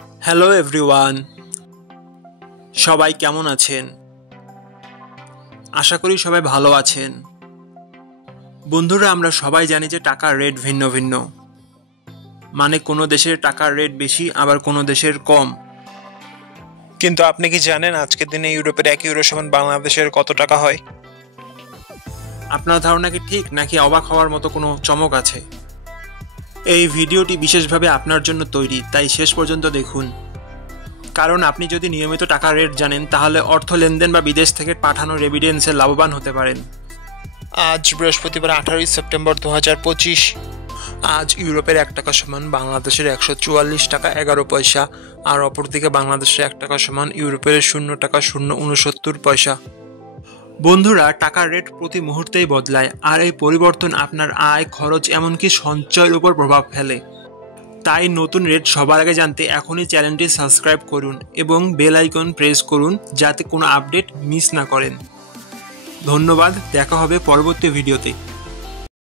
Hello everyone, সবাই কেমন আছেন? আশা করি সবাই ভালো আছেন। বন্ধুরা, আমরা সবাই জানি যে টাকার রেট ভিন্ন ভিন্ন। মানে কোনো দেশের টাকার রেট বেশি, আবার কোনো দেশের কম। কিন্তু আপনি কি জানেন আজকের দিনে ইউরোপের 1 ইউরো সমান বাংলাদেশের কত টাকা হয়? আপনার ধারণা কি ঠিক, নাকি অবাক হওয়ার মতো কোনো চমক আছে? এই ভিডিওটি বিশেষভাবে আপনার জন্য তৈরি, তাই শেষ পর্যন্ত দেখুন। কারণ আপনি যদি নিয়মিত টাকার রেট জানেন, তাহলে অর্থ লেনদেন বা বিদেশ থেকে পাঠানো রেমিটেন্সে লাভবান হতে পারেন। আজ বৃহস্পতিবার 18 সেপ্টেম্বর 2025। আজ ইউরোপের 1 টাকা সমান বাংলাদেশের 144 টাকা 11 পয়সা, আর অপরদিকে বাংলাদেশের 1 টাকা সমান ইউরোপের 0 টাকা 069 পয়সা। বন্ধুরা, টাকার রেট প্রতি মুহূর্তেই বদলায়, আর এই পরিবর্তন আপনার আয়, খরচ, এমনকি সঞ্চয়ের উপর প্রভাব ফেলে। তাই নতুন রেট সবার আগে জানতে এখনই চ্যানেলটি সাবস্ক্রাইব করুন এবং বেল আইকন প্রেস করুন, যাতে কোনো আপডেট মিস না করেন। ধন্যবাদ, দেখা হবে পরবর্তী ভিডিওতে।